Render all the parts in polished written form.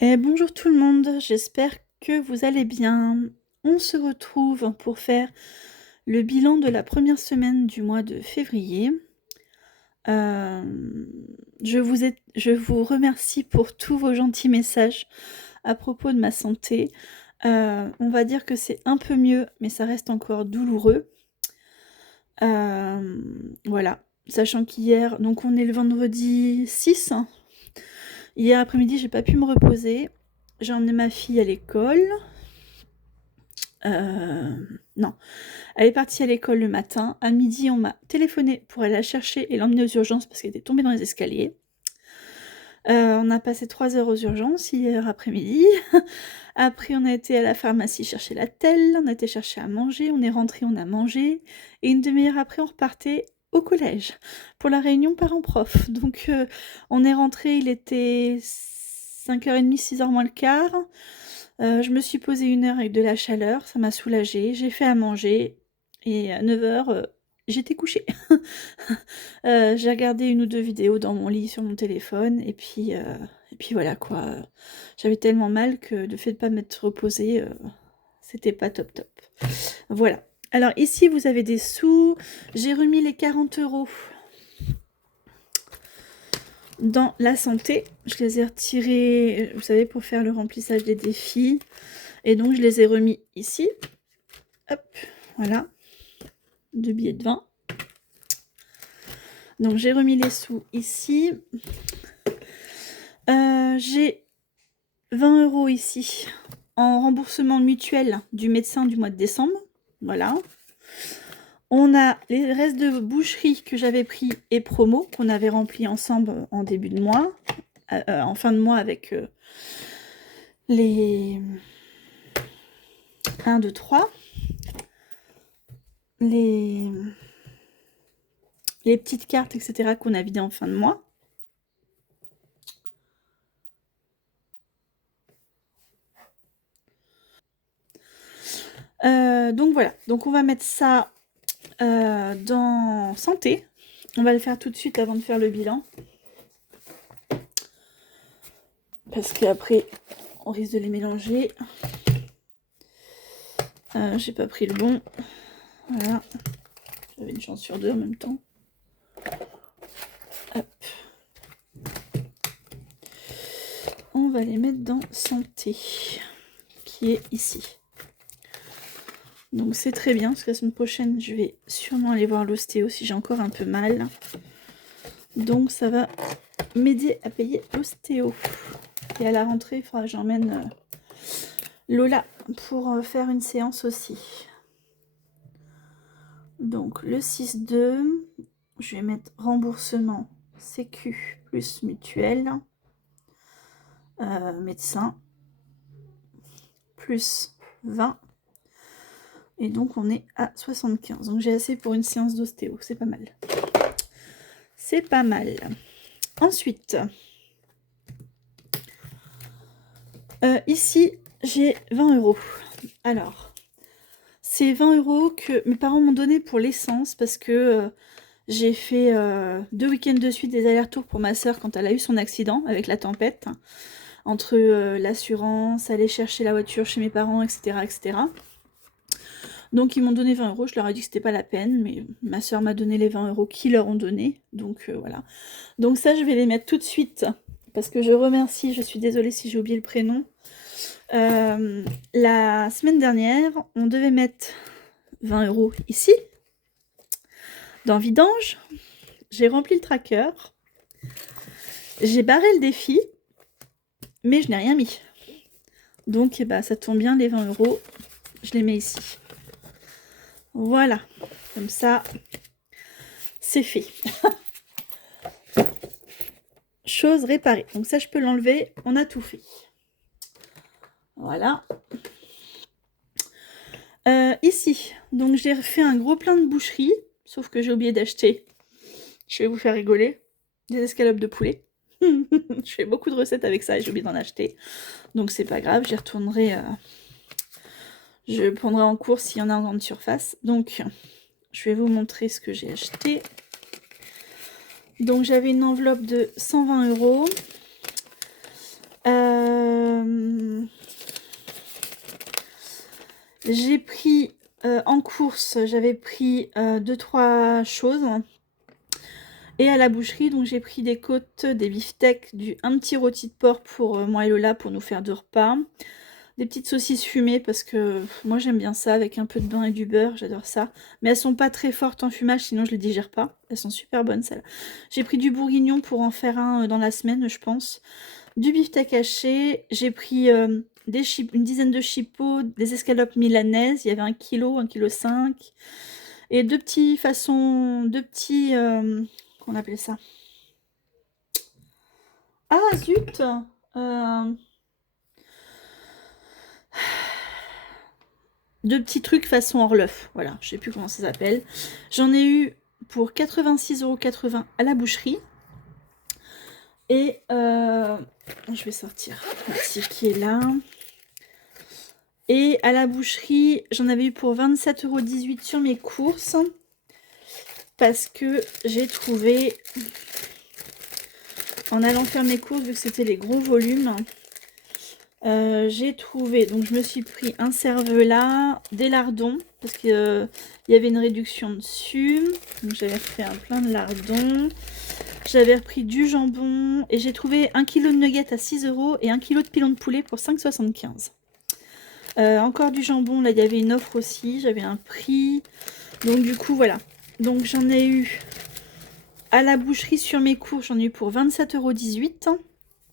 Bonjour tout le monde, j'espère que vous allez bien. On se retrouve pour faire le bilan de la première semaine du mois de février. Hem, je vous remercie pour tous vos gentils messages à propos de ma santé. On va dire que c'est un peu mieux, mais ça reste encore douloureux. Voilà, sachant qu'hier donc on est le vendredi 6. Hier après-midi, j'ai pas pu me reposer. J'ai emmené ma fille à l'école. Non, elle est partie à l'école le matin. À midi, on m'a téléphoné pour aller la chercher et l'emmener aux urgences parce qu'elle était tombée dans les escaliers. On a passé 3 heures aux urgences hier après-midi. Après, on a été à la pharmacie chercher la telle, on a été chercher à manger, on est rentré, on a mangé et une demi-heure après, on repartait au collège pour la réunion parents-prof. Donc on est rentré, il était 5h30, 6h moins le quart. Je me suis posée 1 heure avec de la chaleur, ça m'a soulagée. J'ai fait à manger et à 9h, j'étais couchée. J'ai regardé 1 ou 2 vidéos dans mon lit sur mon téléphone et puis voilà quoi, j'avais tellement mal que le fait de pas m'être reposée, c'était pas top top. Voilà. Alors ici, vous avez des sous. J'ai remis les 40 € dans la santé. Je les ai retirés, vous savez, pour faire le remplissage des défis et donc je les ai remis ici. Hop, voilà. 2 billets de 20. Donc j'ai remis les sous ici. J'ai 20 € ici en remboursement mutuel du médecin du mois de décembre. Voilà. On a les restes de boucherie que j'avais pris et promo qu'on avait rempli ensemble en début de mois, en fin de mois avec les 1, 2, 3. Les petites cartes, etc. qu'on a vidées en fin de mois. Donc voilà, donc on va mettre ça dans santé. On va le faire tout de suite avant de faire le bilan. Parce qu'après, on risque de les mélanger. J'ai pas pris le bon. Voilà. J'avais une chance sur 2 en même temps. Hop. On va les mettre dans santé, qui est ici. Donc c'est très bien, parce que la semaine prochaine, je vais sûrement aller voir l'ostéo si j'ai encore un peu mal. Donc ça va m'aider à payer l'ostéo. Et à la rentrée, il faudra que j'emmène Lola pour faire une séance aussi. Donc le 6-2, je vais mettre remboursement sécu plus mutuel, médecin, plus 20. Et donc on est à 75. Donc j'ai assez pour une séance d'ostéo, c'est pas mal. C'est pas mal. Ensuite, ici j'ai 20 €. Alors, c'est 20 € que mes parents m'ont donné pour l'essence parce que j'ai fait 2 week-ends de suite des allers-retours pour ma sœur quand elle a eu son accident avec la tempête. Entre l'assurance, aller chercher la voiture chez mes parents, etc. etc. Donc ils m'ont donné 20 €, je leur ai dit que c'était pas la peine, mais ma sœur m'a donné les 20 € qu'ils leur ont donné, donc voilà. Donc ça, je vais les mettre tout de suite, parce que je remercie, je suis désolée si j'ai oublié le prénom. La semaine dernière, on devait mettre 20 € ici, dans vidange. J'ai rempli le tracker, j'ai barré le défi, mais je n'ai rien mis. Donc ça tombe bien, les 20 €, je les mets ici. Voilà, comme ça, c'est fait. Chose réparée. Donc ça, je peux l'enlever, on a tout fait. Voilà. Ici, donc j'ai refait un gros plein de boucherie, sauf que j'ai oublié d'acheter, je vais vous faire rigoler, des escalopes de poulet. Je fais beaucoup de recettes avec ça et j'ai oublié d'en acheter. Donc c'est pas grave, j'y retournerai. Je prendrai en cours s'il y en a en grande surface. Donc je vais vous montrer ce que j'ai acheté. Donc j'avais une enveloppe de 120 €. J'ai pris en course, j'avais pris 2-3 choses. Et à la boucherie, donc j'ai pris des côtes, des beefsteaks, un petit rôti de porc pour moi et Lola pour nous faire 2 repas. Des petites saucisses fumées parce que moi j'aime bien ça avec un peu de pain et du beurre, j'adore ça. Mais elles sont pas très fortes en fumage, sinon je les digère pas. Elles sont super bonnes celles-là. J'ai pris du bourguignon pour en faire un dans la semaine, je pense. Du beefsteak haché. J'ai pris une dizaine de chipots, des escalopes milanaises. Il y avait 1 kg, 1,5 kg. Et deux petits, qu'on appelle ça? Ah zut! Deux petits trucs façon Orleuf, voilà, je sais plus comment ça s'appelle. J'en ai eu pour 86,80 € à la boucherie. Et je vais sortir le qui est là. Et à la boucherie, j'en avais eu pour 27,18 € sur mes courses. Parce que j'ai trouvé, en allant faire mes courses, vu que c'était les gros volumes, j'ai trouvé, donc je me suis pris un cervelas, des lardons, parce qu'il y avait une réduction dessus. Donc j'avais refait un plein de lardons. J'avais repris du jambon et j'ai trouvé 1 kg de nuggets à 6 € et 1 kg de pilon de poulet pour 5,75 €. Encore du jambon, là il y avait une offre aussi, j'avais un prix. Donc du coup voilà. Donc j'en ai eu à la boucherie sur mes courses, j'en ai eu pour 27,18 €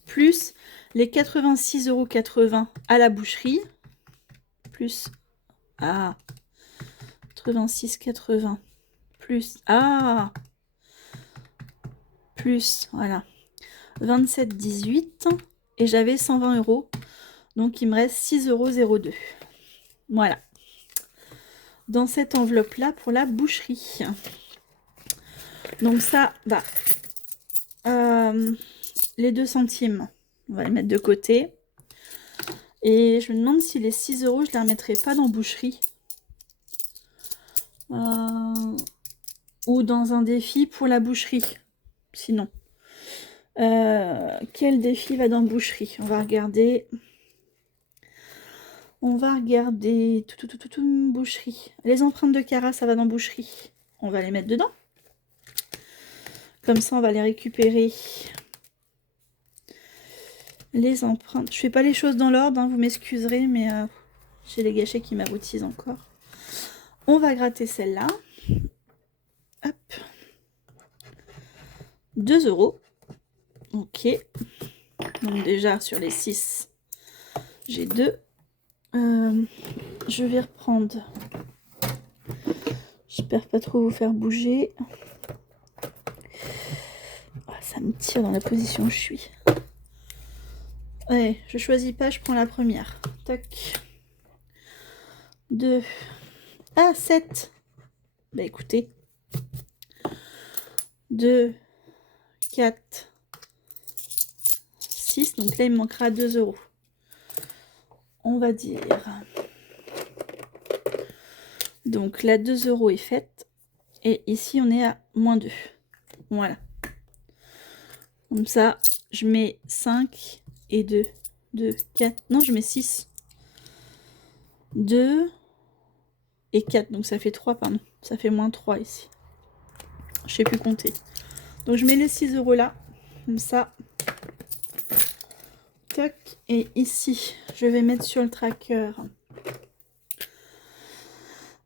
plus les 86,80 € à la boucherie, plus 86,80 plus plus voilà 27,18 et j'avais 120 €, donc il me reste 6,02 €. Voilà, dans cette enveloppe là pour la boucherie. Donc ça va, les 2 centimes on va les mettre de côté. Et je me demande si les 6 € je les remettrai pas dans boucherie. Ou dans un défi pour la boucherie. Sinon. Quel défi va dans boucherie? On va regarder. Boucherie. Les empreintes de Cara, ça va dans boucherie. On va les mettre dedans. Comme ça, on va les récupérer. Les empreintes. Je fais pas les choses dans l'ordre, hein, vous m'excuserez, mais j'ai les gâchets qui m'aboutissent encore. On va gratter celle-là. Hop. 2 €. Ok. Donc déjà, sur les 6, j'ai 2. Je vais reprendre. J'espère pas trop vous faire bouger. Oh, ça me tire dans la position où je suis. Ouais, je choisis pas, je prends la première. Tac. 2. Ah, 7. Bah écoutez. 2, 4, 6. Donc là, il me manquera 2 €. On va dire. Donc là, 2 € est faite. Et ici, on est à -2. Voilà. Comme ça, je mets 5 et 2. 2, 4. Non, je mets 6. 2 et 4. Donc ça fait 3, pardon. Ça fait -3 ici. Je sais plus compter. Donc je mets les 6 € là. Comme ça. Tac. Et ici, je vais mettre sur le tracker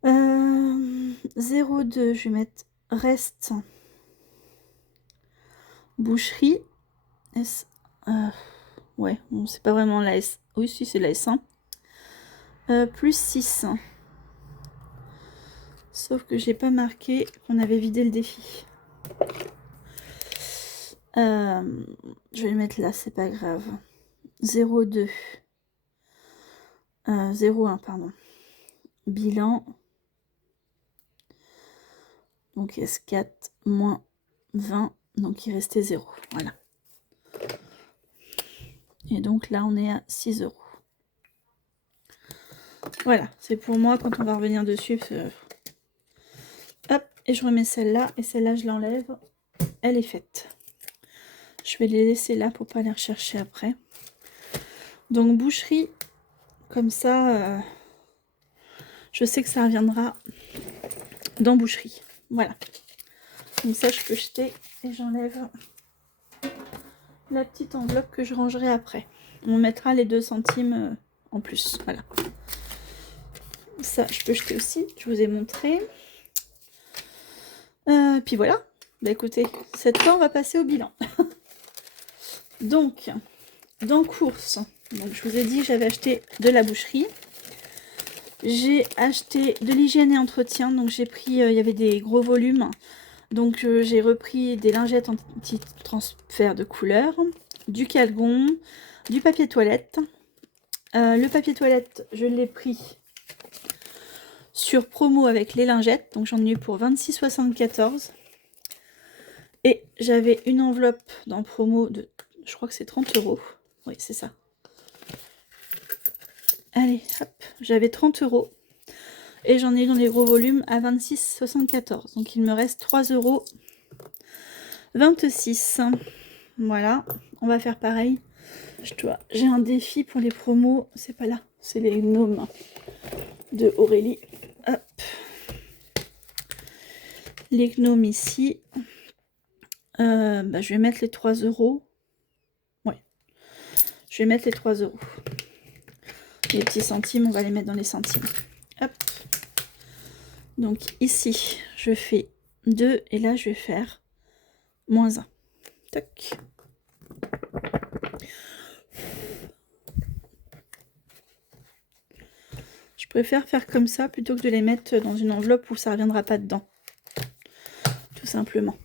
0,2. Je vais mettre reste boucherie. S. Ouais, bon, c'est pas vraiment la S. Oui, si, c'est la S1. Plus 6. Sauf que j'ai pas marqué qu'on avait vidé le défi. Je vais le mettre là, c'est pas grave. 0,2. 0,1, pardon. Bilan. Donc S4 moins 20. Donc il restait 0. Voilà. Et donc là, on est à 6 €. Voilà, c'est pour moi quand on va revenir dessus. Hop, et je remets celle-là. Et celle-là, je l'enlève. Elle est faite. Je vais les laisser là pour pas les rechercher après. Donc boucherie, comme ça, je sais que ça reviendra dans boucherie. Voilà. Comme ça, je peux jeter et j'enlève la petite enveloppe que je rangerai après. On mettra les 2 centimes en plus. Voilà. Ça, je peux jeter aussi. Je vous ai montré. Puis voilà. Bah écoutez, cette fois, on va passer au bilan. Donc, dans course, donc je vous ai dit, j'avais acheté de la boucherie. J'ai acheté de l'hygiène et entretien. Donc, j'ai pris, il y avait des gros volumes. Donc, j'ai repris des lingettes anti-transfert de couleur, du calgon, du papier toilette. Le papier toilette, je l'ai pris sur promo avec les lingettes. Donc, j'en ai eu pour 26,74 €. Et j'avais une enveloppe dans promo de, je crois que c'est 30 €. Oui, c'est ça. Allez, hop, j'avais 30 €. Et j'en ai eu dans les gros volumes à 26,74 €. Donc, il me reste 3,26 €. Voilà, on va faire pareil. J'ai un défi pour les promos. C'est pas là, c'est les gnomes de Aurélie. Hop. Les gnomes ici. Je vais mettre les 3 €. Ouais. Je vais mettre les 3 €. Les petits centimes, on va les mettre dans les centimes. Hop. Donc ici, je fais 2 et là, je vais faire -1. Tac. Je préfère faire comme ça plutôt que de les mettre dans une enveloppe où ça ne reviendra pas dedans. Tout simplement.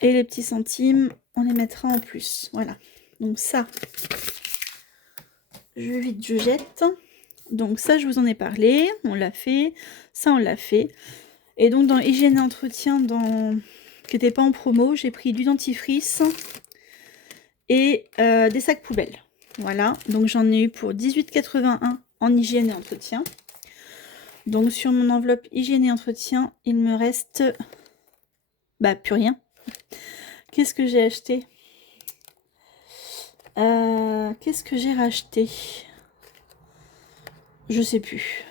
Et les petits centimes, on les mettra en plus. Voilà. Donc ça, je vide, je jette. Donc ça, je vous en ai parlé. On l'a fait. Ça, on l'a fait. Et donc dans hygiène et entretien, qui n'était pas en promo, j'ai pris du dentifrice et des sacs poubelles. Voilà. Donc j'en ai eu pour 18,81 € en hygiène et entretien. Donc sur mon enveloppe hygiène et entretien, il me reste plus rien. Qu'est-ce que j'ai acheté? Qu'est-ce que j'ai racheté? Je sais plus.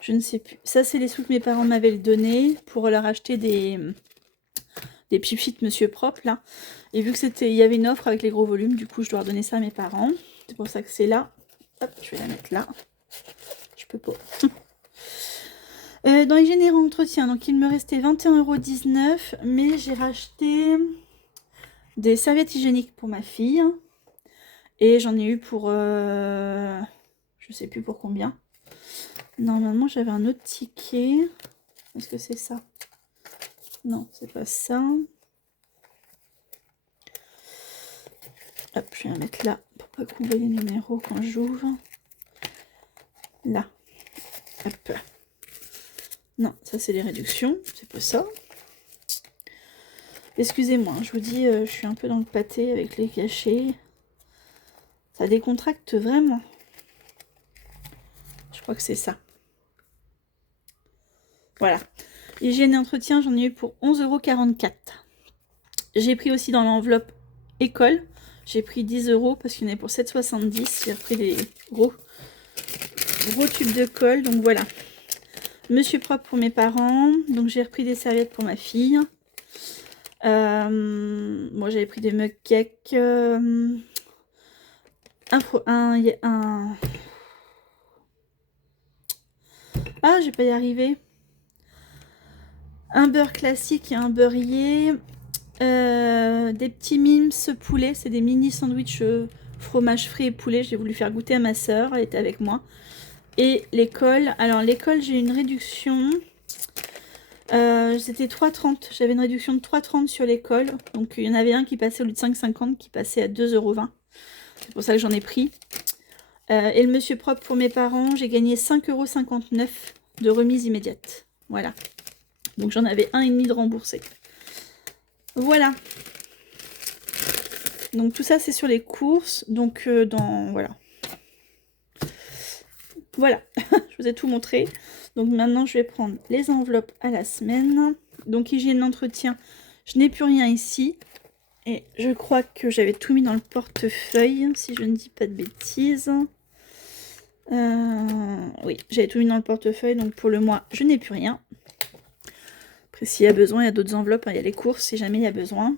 Je ne sais plus. Ça, c'est les sous que mes parents m'avaient donné pour leur acheter des pipchits Monsieur Propre, là. Et vu que il y avait une offre avec les gros volumes, du coup, je dois redonner ça à mes parents. C'est pour ça que c'est là. Hop, je vais la mettre là. Je peux pas. Dans hygiène et entretien, donc il me restait 21,19 €, mais j'ai racheté des serviettes hygiéniques pour ma fille. Et j'en ai eu pour... je sais plus pour combien. Normalement, j'avais un autre ticket. Est-ce que c'est ça? Non, c'est pas ça. Hop, je vais la mettre là pour pas qu'on voit les numéros quand j'ouvre. Là. Hop. Non, ça c'est les réductions, c'est pas ça. Excusez-moi, je vous dis, je suis un peu dans le pâté avec les cachets. Ça décontracte vraiment. Je crois que c'est ça. Voilà. Hygiène et entretien, j'en ai eu pour 11,44 €. J'ai pris aussi dans l'enveloppe école. J'ai pris 10 € parce qu'il y en avait pour 7,70 €. J'ai repris des gros tubes de colle. Donc voilà. Monsieur Propre pour mes parents. Donc j'ai repris des serviettes pour ma fille. Moi j'avais pris des mug cakes. Ah, je vais pas y arriver. Un beurre classique et un beurrier. Des petits mimes poulet. C'est des mini sandwichs fromage frit et poulet. J'ai voulu faire goûter à ma soeur. Elle était avec moi. Et l'école. Alors l'école, j'ai une réduction. C'était 3,30 €. J'avais une réduction de 3,30 € sur l'école. Donc il y en avait un qui passait au lieu de 5,50 € qui passait à 2,20 €. C'est pour ça que j'en ai pris. Et le Monsieur Propre pour mes parents, j'ai gagné 5,59 € de remise immédiate. Voilà. Donc j'en avais 1,5 € de remboursé. Voilà. Donc tout ça c'est sur les courses. Donc voilà. Voilà, je vous ai tout montré. Donc maintenant je vais prendre les enveloppes à la semaine. Donc hygiène d'entretien, je n'ai plus rien ici. Et je crois que j'avais tout mis dans le portefeuille, si je ne dis pas de bêtises. Oui, j'avais tout mis dans le portefeuille, donc pour le mois, je n'ai plus rien. Après, s'il y a besoin, il y a d'autres enveloppes, hein, il y a les courses, si jamais il y a besoin.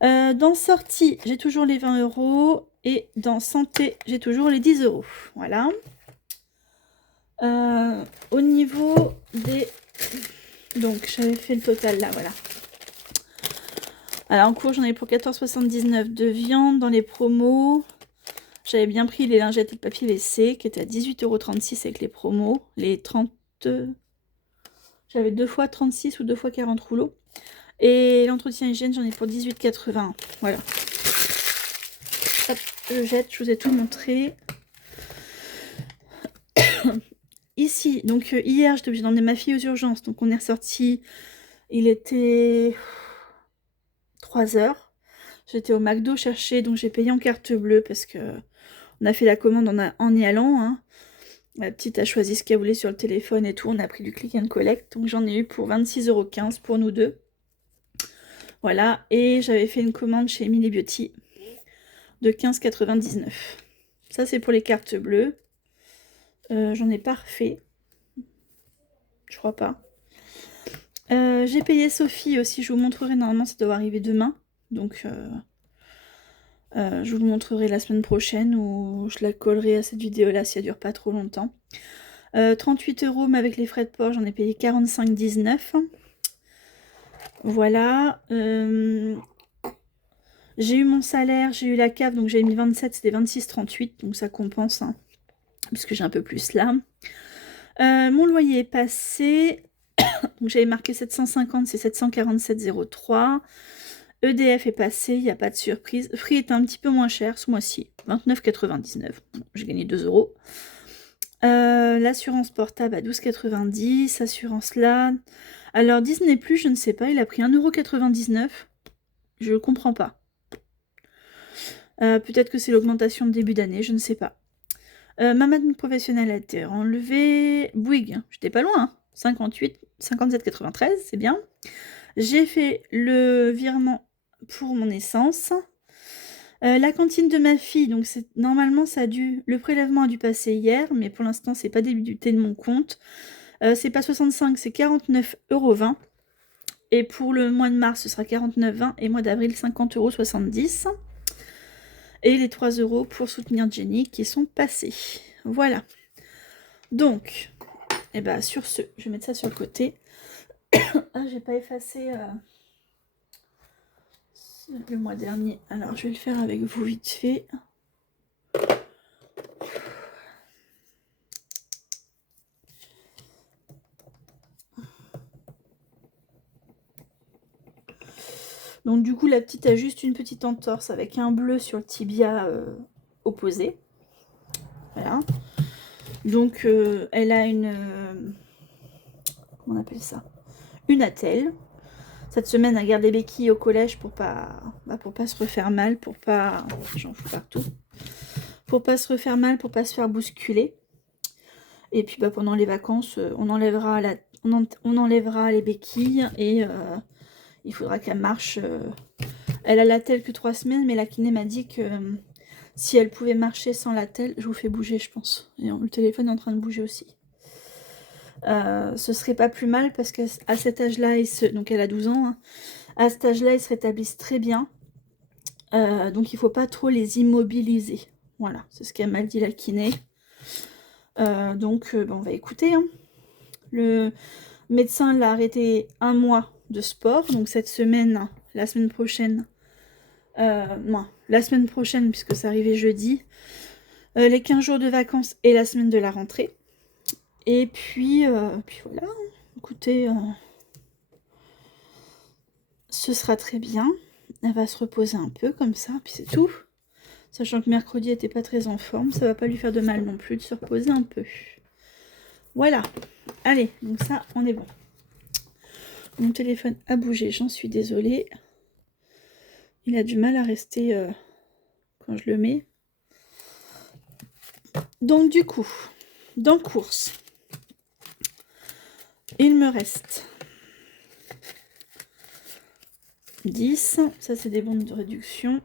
Dans sortie, j'ai toujours les 20 €. Et dans santé, j'ai toujours les 10 €. Voilà. Au niveau des... Donc, j'avais fait le total là, voilà. Alors, en cours, j'en ai pour 14,79 € de viande dans les promos. J'avais bien pris les lingettes et le papier WC qui étaient à 18,36 € avec les promos. Les 30... J'avais 2 fois 36 ou 2 fois 40 rouleaux. Et l'entretien hygiène, j'en ai pour 18,80 €. Voilà. Hop, je jette, je vous ai tout montré. Ici, donc hier, j'étais obligée d'emmener ma fille aux urgences. Donc on est ressorti, il était 3 h. J'étais au McDo chercher, donc j'ai payé en carte bleue parce que on a fait la commande en y allant. Hein. La petite a choisi ce qu'elle voulait sur le téléphone et tout. On a pris du click and collect. Donc j'en ai eu pour 26,15 € pour nous deux. Voilà. Et j'avais fait une commande chez Emily Beauty de 15,99 €. Ça, c'est pour les cartes bleues. J'en ai pas refait. Je crois pas. J'ai payé Sophie aussi. Je vous montrerai. Normalement, ça doit arriver demain. Donc, je vous le montrerai la semaine prochaine ou je la collerai à cette vidéo-là si elle dure pas trop longtemps. 38 €, mais avec les frais de port, j'en ai payé 45,19 €. Voilà. J'ai eu mon salaire, j'ai eu la cave, donc j'ai mis 27, c'était 26,38, donc ça compense, hein, puisque j'ai un peu plus là. Mon loyer est passé, donc j'avais marqué 750, c'est 747,03 €. EDF est passé, il n'y a pas de surprise. Free est un petit peu moins cher ce mois-ci, 29,99 €. Bon, j'ai gagné 2 €. L'assurance portable à 12,90 €. Assurance là. Alors Disney+, je ne sais pas, il a pris 1,99 €. Je ne comprends pas. Peut-être que c'est l'augmentation de début d'année, je ne sais pas. Ma madame professionnelle a été enlevée. Bouygues, j'étais pas loin. Hein. 57,93, c'est bien. J'ai fait le virement pour mon essence. La cantine de ma fille, donc normalement le prélèvement a dû passer hier, mais pour l'instant c'est pas débuté de mon compte. C'est pas 65, c'est 49,20 €. Et pour le mois de mars, ce sera 49,20 € et mois d'avril 50,70 €. Et les 3 € pour soutenir Jenny qui sont passés. Voilà. Donc, sur ce, je vais mettre ça sur le côté. Ah, j'ai pas effacé le mois dernier. Alors, je vais le faire avec vous vite fait. Donc, du coup, la petite a juste une petite entorse avec un bleu sur le tibia opposé. Voilà. Donc, elle a une... comment on appelle ça? Une attelle. Cette semaine, elle garde les béquilles au collège pour pas se refaire mal, pour pas... J'en fous partout. Pour pas se refaire mal, pour pas se faire bousculer. Et puis pendant les vacances, on enlèvera les béquilles et il faudra qu'elle marche. Elle a l'attelle que 3 semaines, mais la kiné m'a dit que si elle pouvait marcher sans l'attelle, je vous fais bouger, je pense. Et le téléphone est en train de bouger aussi. Ce serait pas plus mal parce qu'à cet âge-là, donc elle a 12 ans, hein, à cet âge-là, ils se rétablissent très bien. Donc il faut pas trop les immobiliser. Voilà, c'est ce qu'a mal dit la kiné. Donc on va écouter. Hein. Le médecin l'a arrêté 1 mois de sport. Donc cette semaine, la semaine prochaine, la semaine prochaine puisque ça arrivait jeudi, les 15 jours de vacances et la semaine de la rentrée. Et puis voilà, écoutez, ce sera très bien. Elle va se reposer un peu comme ça, puis c'est tout. Sachant que mercredi elle était pas très en forme, ça va pas lui faire de mal non plus de se reposer un peu. Voilà. Allez, donc ça, on est bon. Mon téléphone a bougé, j'en suis désolée. Il a du mal à rester quand je le mets. Donc du coup, dans course, il me reste 10. Ça, c'est des bons de réduction.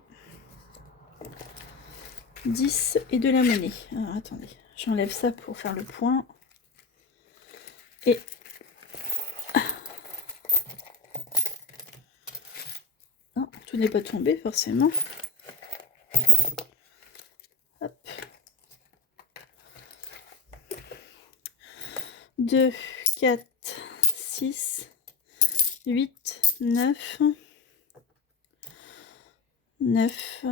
10 et de la monnaie. Alors, attendez, j'enlève ça pour faire le point. Et non, tout n'est pas tombé forcément. Hop. 2, 4, 6, 8, 9, 9,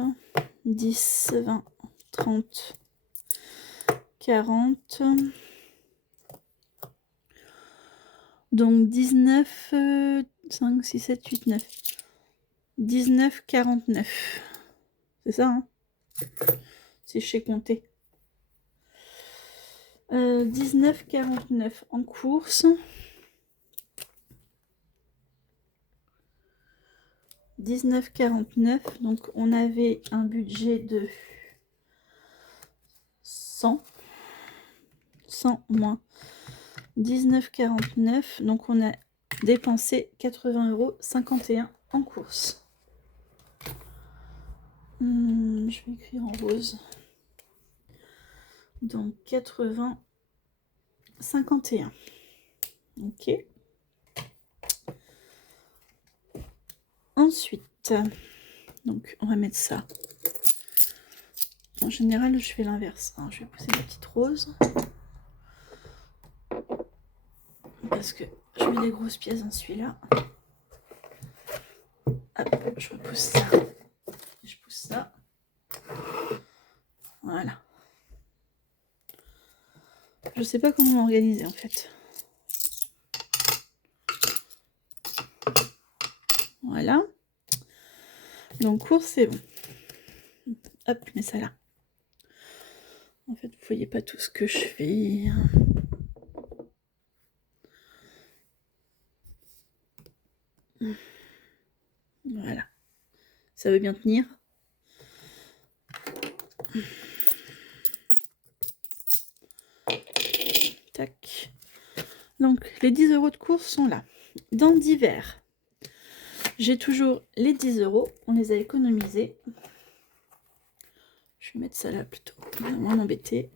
10, 20, 30, 40. Donc 19, 5, 6, 7, 8, 9. 19, 49. C'est ça, hein? Si je sais compter. 19, 49 en course. 19, 49. Donc on avait un budget de 100. 100 moins 19, 49. Donc on a dépensé 80,51 € en course. Je vais écrire en rose. Donc 80, 51. Ok. Ensuite, donc on va mettre ça. En général, je fais l'inverse. Alors, je vais pousser la petite rose. Parce que je mets des grosses pièces dans celui-là. Hop, je repousse ça. Je pousse ça. Voilà. Je sais pas comment m'organiser en fait. Voilà. Donc course, c'est bon. Hop, je mets ça là. En fait, vous voyez pas tout ce que je fais. Voilà. Ça veut bien tenir. Tac. Donc, les 10 € de course sont là. Dans divers, j'ai toujours les 10 €. On les a économisés. Je vais mettre ça là plutôt. On va moins m'embêter.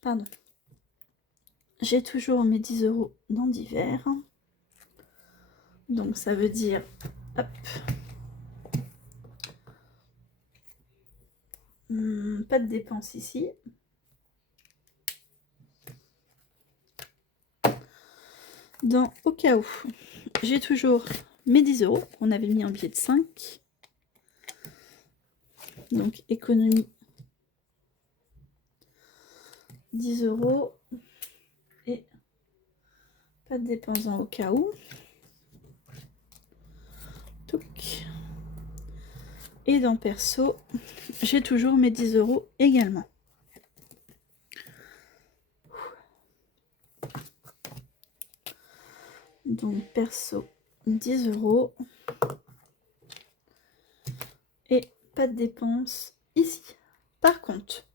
Pardon. J'ai toujours mes 10 € dans divers. Donc, ça veut dire... Hop. Pas de dépenses ici. Dans au cas où, j'ai toujours mes 10 €. On avait mis en billet de 5. Donc économie 10 € et pas de dépenses au cas où. Touc. Et dans perso, j'ai toujours mes 10 € également. Donc perso 10 € et pas de dépenses ici. Par contre,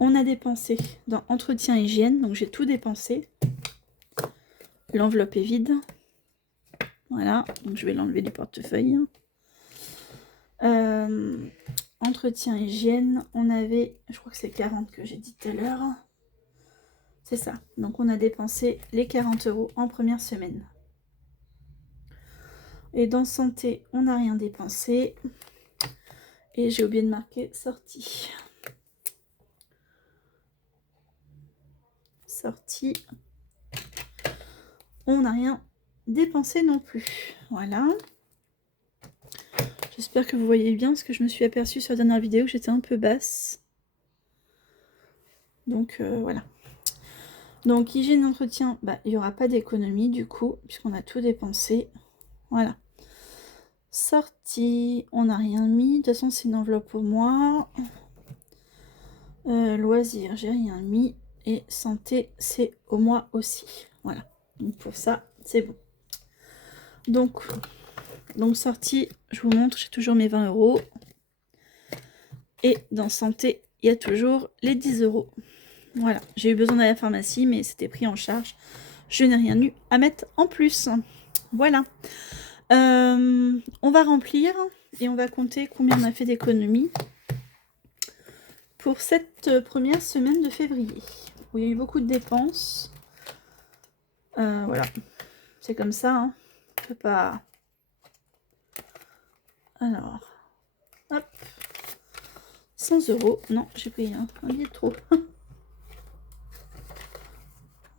on a dépensé dans entretien hygiène, donc j'ai tout dépensé. L'enveloppe est vide. Voilà, donc je vais l'enlever du portefeuille. Entretien hygiène, on avait, je crois que c'est 40 que j'ai dit tout à l'heure. C'est ça, donc on a dépensé les 40 € en première semaine. Et dans santé, on n'a rien dépensé. Et j'ai oublié de marquer sortie. Sortie. On n'a rien dépensé non plus. Voilà. J'espère que vous voyez bien, parce que je me suis aperçue sur la dernière vidéo que j'étais un peu basse. Donc voilà. Donc hygiène d'entretien, bah, il n'y aura pas d'économie du coup, puisqu'on a tout dépensé. Voilà. Sortie, on n'a rien mis. De toute façon, c'est une enveloppe au mois. Loisirs, j'ai rien mis. Et santé, c'est au mois aussi. Voilà. Donc pour ça, c'est bon. Donc sortie, je vous montre, j'ai toujours mes 20 €. Et dans santé, il y a toujours les 10 €. Voilà, j'ai eu besoin d'aller à la pharmacie, mais c'était pris en charge. Je n'ai rien eu à mettre en plus. Voilà. On va remplir et on va compter combien on a fait d'économies pour cette première semaine de février, où il y a eu beaucoup de dépenses. Voilà, c'est comme ça, hein. Je peux pas... Alors, hop, 100 €. Non, j'ai pris un billet de trop.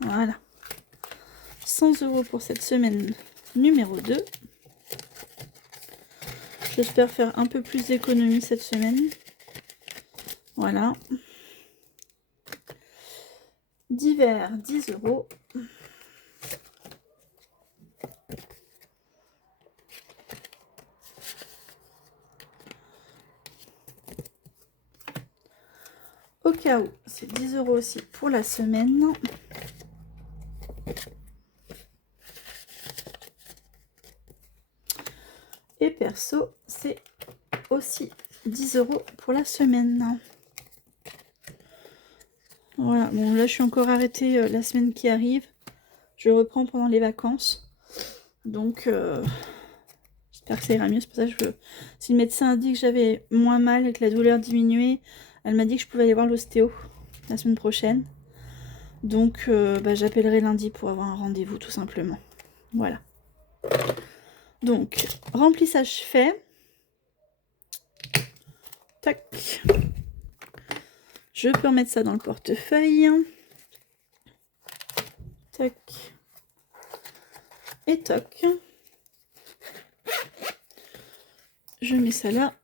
Voilà. 100 € pour cette semaine numéro 2. J'espère faire un peu plus d'économies cette semaine. Voilà. Divers, 10 €. Au cas où, c'est 10 € aussi pour la semaine. Et perso, c'est aussi 10 € pour la semaine. Voilà, bon là je suis encore arrêtée la semaine qui arrive. Je reprends pendant les vacances. Donc j'espère que ça ira mieux. C'est pour ça que si le médecin a dit que j'avais moins mal et que la douleur diminuait, elle m'a dit que je pouvais aller voir l'ostéo la semaine prochaine. Donc j'appellerai lundi pour avoir un rendez-vous tout simplement. Voilà. Donc, remplissage fait. Tac. Je peux remettre ça dans le portefeuille. Tac. Et toc. Je mets ça là.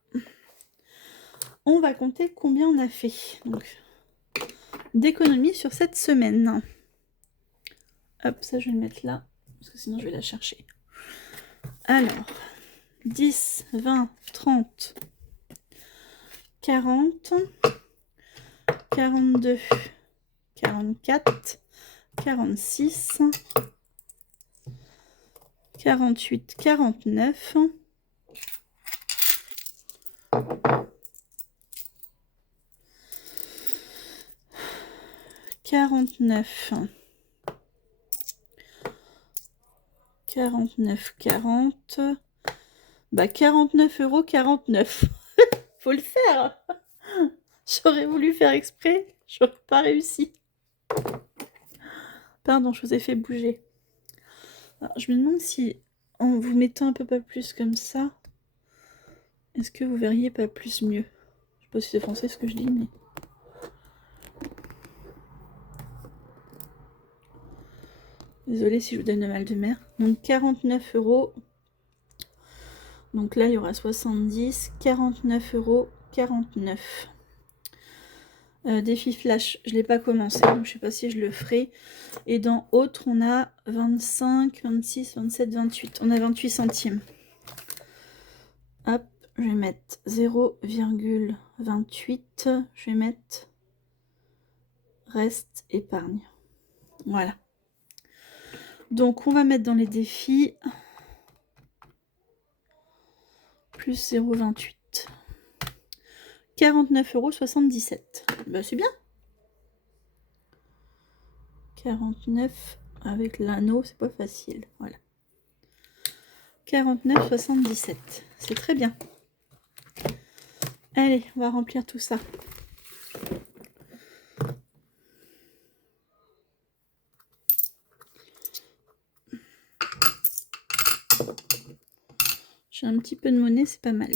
On va compter combien on a fait. Donc, d'économie sur cette semaine. Hop, ça je vais le mettre là. Parce que sinon je vais la chercher. Alors, 10, 20, 30, 40, 42, 44, 46, 48, 49, 49, 49, 40. Bah 49,49 €. Faut le faire. J'aurais voulu faire exprès, j'aurais pas réussi. Pardon, je vous ai fait bouger. Alors, je me demande si en vous mettant un peu pas plus comme ça, est-ce que vous verriez pas plus mieux? Je sais pas si c'est français ce que je dis, mais... Désolée si je vous donne le mal de mer. Donc 49 €. Donc là, il y aura 70, 49 €, 49. Défi flash, je ne l'ai pas commencé, donc je ne sais pas si je le ferai. Et dans autres, on a 25, 26, 27, 28. On a 28 centimes. Hop, je vais mettre 0,28. Je vais mettre reste épargne. Voilà. Donc, on va mettre dans les défis plus 0,28. 49,77 €. Bah, c'est bien. 49 avec l'anneau, c'est pas facile. Voilà. 49,77. C'est très bien. Allez, on va remplir tout ça. J'ai un petit peu de monnaie, c'est pas mal.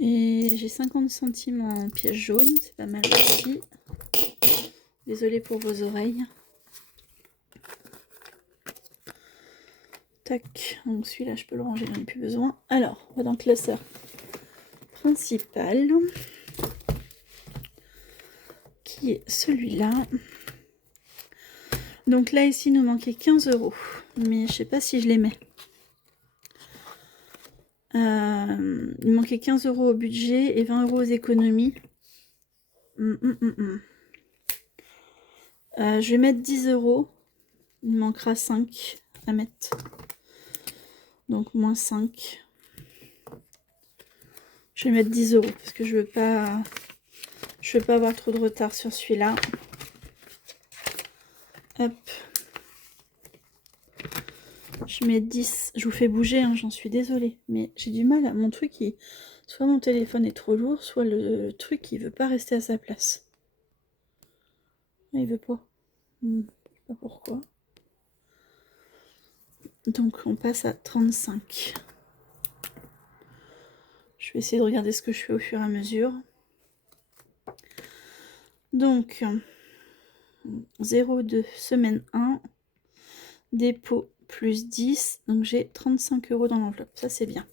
Et j'ai 50 centimes en pièces jaunes, c'est pas mal aussi. Désolée pour vos oreilles. Tac, donc celui-là je peux le ranger, j'en ai plus besoin. Alors, on va dans le classeur principal, qui est celui-là. Donc là, ici, il nous manquait 15 €, mais je sais pas si je les mets. Il manquait 15 € au budget et 20 € aux économies. Je vais mettre 10 €. Il manquera 5 à mettre. Donc moins 5. Je vais mettre 10 € parce que je veux pas avoir trop de retard sur celui-là. Hop. Je mets 10. Je vous fais bouger, hein, j'en suis désolée. Mais j'ai du mal à mon truc. Soit mon téléphone est trop lourd, soit le truc il veut pas rester à sa place. Il veut pas. Je sais pas pourquoi. Donc on passe à 35. Je vais essayer de regarder ce que je fais au fur et à mesure. Donc 0,2 semaine 1. Dépôt plus 10. Donc j'ai 35 € dans l'enveloppe. Ça c'est bien.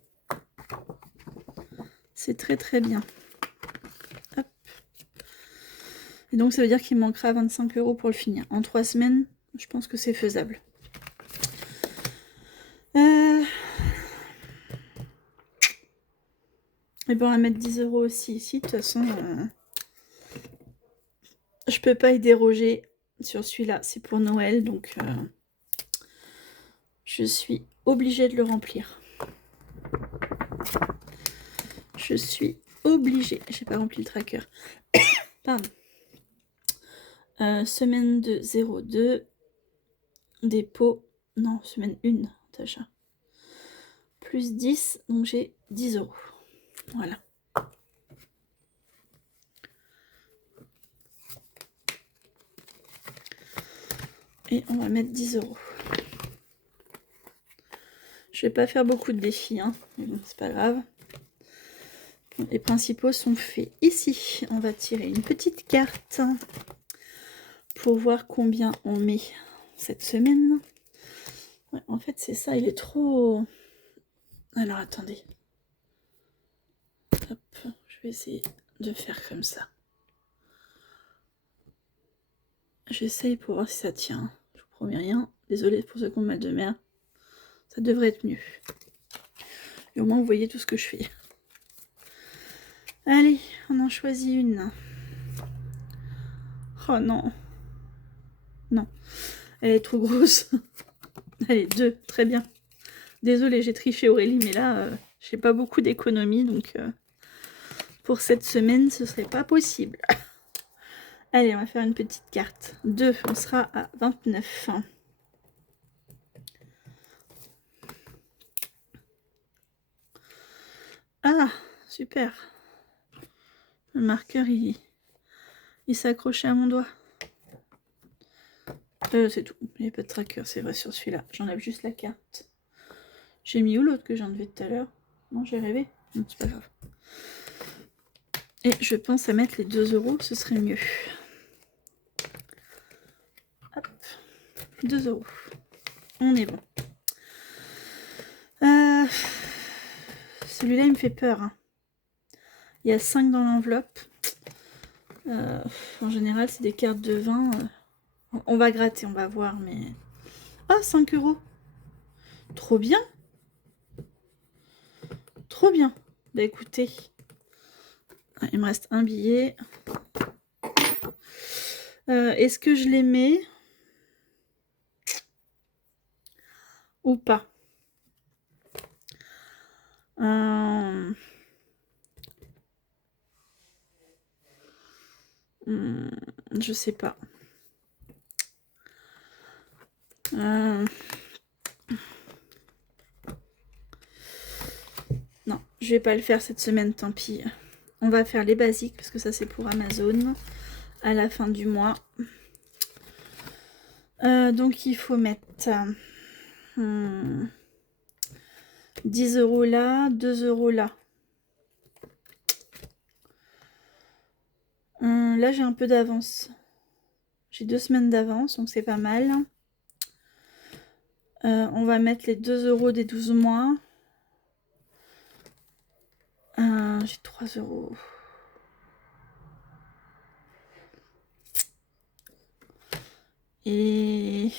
C'est très très bien. Hop. Et donc ça veut dire qu'il manquera 25 € pour le finir. En 3 semaines, je pense que c'est faisable. Et bon, on va mettre 10 € aussi ici. De toute façon, je peux pas y déroger sur celui-là. C'est pour Noël, donc je suis obligée de le remplir. Je suis obligée. J'ai pas rempli le tracker. Pardon. Semaine de 0,2. Dépôt. Non, semaine 1, déjà. Plus 10, donc j'ai 10 €. Voilà. Et on va mettre 10 €. Je vais pas faire beaucoup de défis, hein, mais bon, c'est pas grave. Les principaux sont faits. Ici, on va tirer une petite carte pour voir combien on met cette semaine. Ouais, en fait, c'est ça, il est trop... Alors, attendez. Hop, je vais essayer de faire comme ça. J'essaye pour voir si ça tient. Je vous promets rien. Désolée pour ceux qui ont mal de mer. Ça devrait être mieux. Et au moins, vous voyez tout ce que je fais. Allez, on en choisit une. Oh non. Non. Elle est trop grosse. Allez, 2. Très bien. Désolée, j'ai triché Aurélie, mais là, j'ai pas beaucoup d'économie. Donc, pour cette semaine, ce serait pas possible. Allez, on va faire une petite carte. 2, on sera à 29. Ah, super. Le marqueur, il s'accrochait à mon doigt. C'est tout. Il n'y a pas de tracker, c'est vrai, sur celui-là. J'enlève juste la carte. J'ai mis où l'autre que j'enlevais tout à l'heure? Non, j'ai rêvé. Non, c'est pas grave. Et je pense à mettre les 2 €, ce serait mieux. Hop. 2 €. On est bon. Celui-là, il me fait peur. Hein. Il y a 5 dans l'enveloppe. En général, c'est des cartes de 20. On va gratter, on va voir, mais... Ah, 5 €. Trop bien. Trop bien. Bah écoutez, il me reste un billet. Est-ce que je les mets ou pas? Je sais pas. Non, je vais pas le faire cette semaine, tant pis. On va faire les basiques, parce que ça c'est pour Amazon, à la fin du mois. Donc il faut mettre 10 € là, 2 € là. Là j'ai un peu d'avance. J'ai 2 semaines d'avance, donc c'est pas mal. On va mettre les 2 € des 12 mois. J'ai 3 €. Et...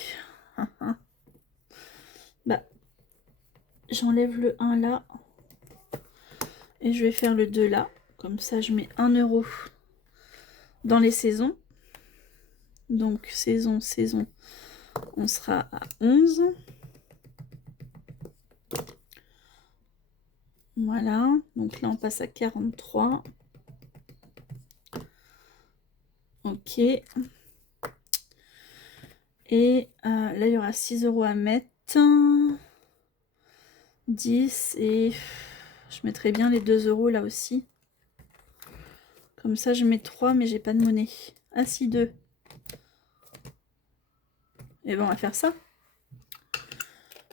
bah, j'enlève le 1 là. Et je vais faire le 2 là. Comme ça, je mets 1 € dans les saisons. Donc, saison, on sera à 11. Voilà. Donc là, on passe à 43. Ok. Et là, il y aura 6 € à mettre. 10 et je mettrai bien les 2 € là aussi. Comme ça, je mets 3, mais j'ai pas de monnaie. Ah si, 2. Et ben, on va faire ça.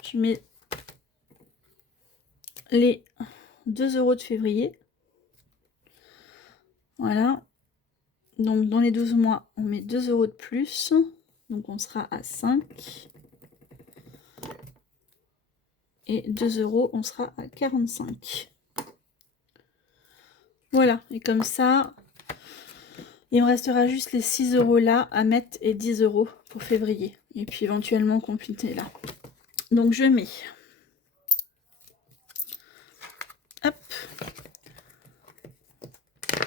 Je mets les 2 € de février. Voilà. Donc, dans les 12 mois, on met 2 € de plus. Donc, on sera à 5. Et 2 €, on sera à 45. Voilà. Et comme ça, il me restera juste les 6 € là à mettre et 10 € pour février. Et puis, éventuellement, compléter là. Donc, je mets... Hop.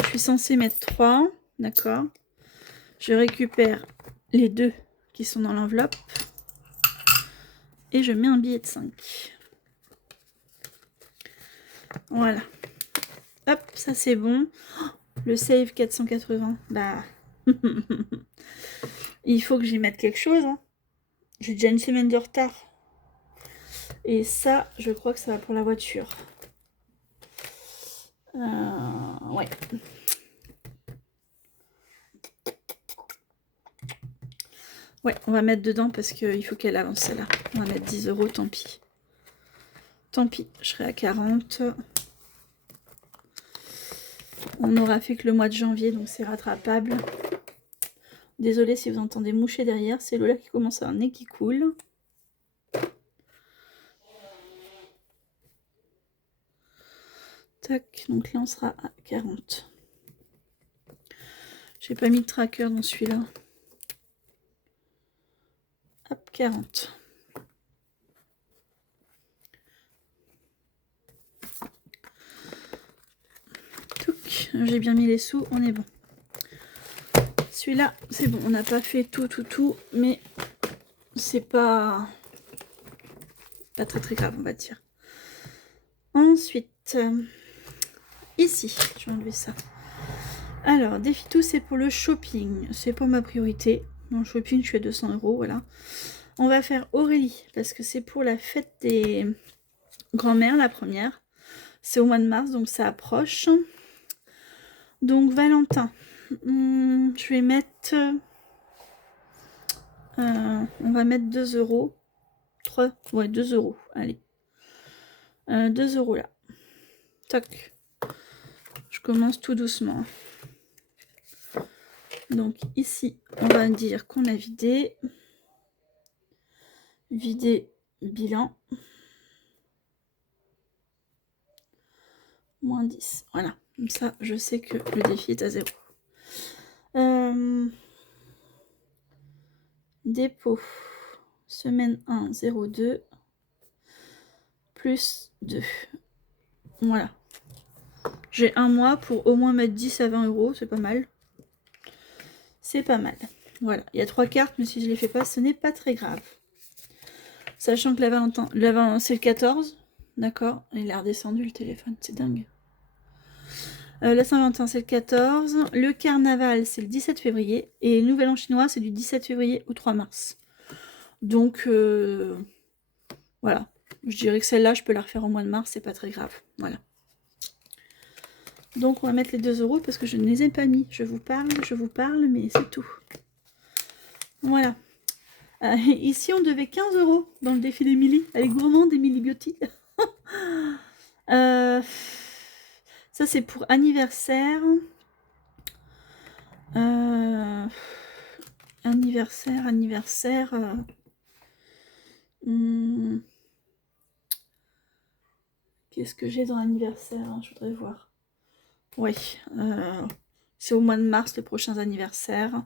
Je suis censée mettre 3. D'accord. Je récupère les 2 qui sont dans l'enveloppe. Et je mets un billet de 5. Voilà. Hop, ça c'est bon. Oh, le save 480. Bah. Il faut que j'y mette quelque chose. Hein. J'ai déjà une semaine de retard. Et ça, je crois que ça va pour la voiture. Ouais. Ouais, on va mettre dedans parce qu'il faut qu'elle avance celle-là. On va mettre 10 €, tant pis. Tant pis, je serai à 40. On n'aura fait que le mois de janvier, donc c'est rattrapable. Désolée si vous entendez moucher derrière, c'est Lola qui commence à avoir un nez qui coule. Tac, donc là on sera à 40. J'ai pas mis de tracker dans celui-là. Hop, 40. J'ai bien mis les sous, on est bon. Celui-là, c'est bon, on n'a pas fait tout, mais c'est pas très grave, on va dire. Ensuite, ici, je vais enlever ça. Alors, défi tout, c'est pour le shopping. C'est pour ma priorité. Dans le shopping, je suis à 200 €, voilà. On va faire Aurélie, parce que c'est pour la fête des grand-mères, la première. C'est au mois de mars, donc ça approche. Donc, Valentin. Je vais mettre... on va mettre 2 €. 3, ouais, 2 €. Allez. 2 € là. Toc. Je commence tout doucement. Donc ici, on va dire qu'on a vidé. Vider bilan. Moins 10. Voilà. Comme ça, je sais que le défi est à 0. Dépôt. Semaine 1, 0,2. Plus 2. Voilà. J'ai un mois pour au moins mettre 10 à 20 €. C'est pas mal. C'est pas mal. Voilà. Il y a 3 cartes, mais si je ne les fais pas, ce n'est pas très grave. Sachant que la Valentin, c'est le 14. D'accord. Il est redescendu le téléphone. C'est dingue. La Saint-Valentin, c'est le 14. Le Carnaval, c'est le 17 février. Et le Nouvel An chinois, c'est du 17 février au 3 mars. Donc, voilà. Je dirais que celle-là, je peux la refaire au mois de mars, c'est pas très grave. Voilà. Donc, on va mettre les 2 € parce que je ne les ai pas mis. Je vous parle, mais c'est tout. Voilà. Ici, on devait 15 € dans le défi d'Émilie. Elle est gourmande, Émilie Beauty. Ça, c'est pour anniversaire. Anniversaire. Qu'est-ce que j'ai dans l'anniversaire, hein, je voudrais voir. Oui, c'est au mois de mars, les prochains anniversaires.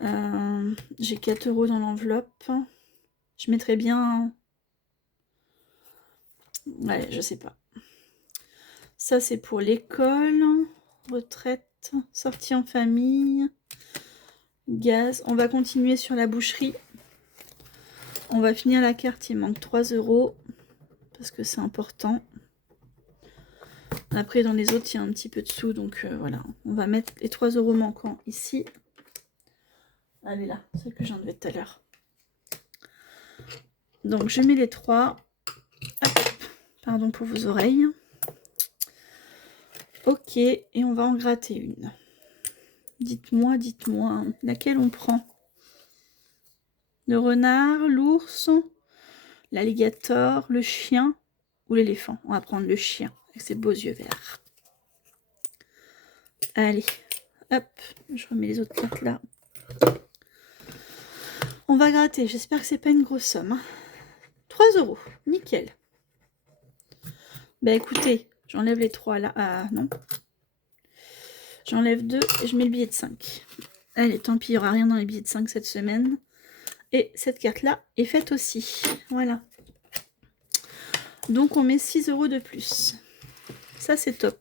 J'ai 4 € dans l'enveloppe. Je mettrais bien... Ouais, je sais pas. Ça, c'est pour l'école, retraite, sortie en famille, gaz. On va continuer sur la boucherie. On va finir la carte, il manque 3 € parce que c'est important. Après, dans les autres, il y a un petit peu de sous, donc voilà. On va mettre les 3 € manquants ici. Elle est là, celle que j'ai enlevée tout à l'heure. Donc, je mets les 3. Hop. Pardon pour vos oreilles. Ok, et on va en gratter une. Dites-moi, laquelle on prend? Le renard, l'ours, l'alligator, le chien ou l'éléphant? On va prendre le chien avec ses beaux yeux verts. Allez, hop, je remets les autres cartes là. On va gratter, j'espère que c'est pas une grosse somme. 3 €, nickel. Bah écoutez, j'enlève les 3 là. Ah non. J'enlève 2 et je mets le billet de 5. Allez, tant pis, il n'y aura rien dans les billets de 5 cette semaine. Et cette carte-là est faite aussi. Voilà. Donc on met 6 € de plus. Ça, c'est top.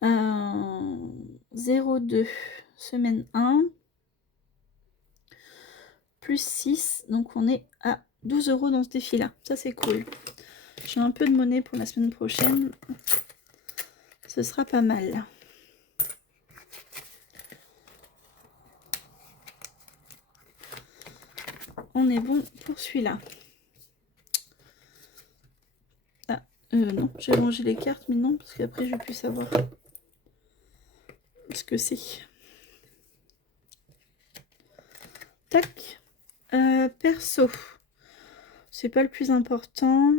0,2, semaine 1. Plus 6, donc on est à 12 € dans ce défi-là. Ça, c'est cool. J'ai un peu de monnaie pour la semaine prochaine. Ce sera pas mal. On est bon pour celui-là. Ah, non, j'ai rangé les cartes, mais non, parce qu'après, je vais plus savoir ce que c'est. Tac. Perso. C'est pas le plus important.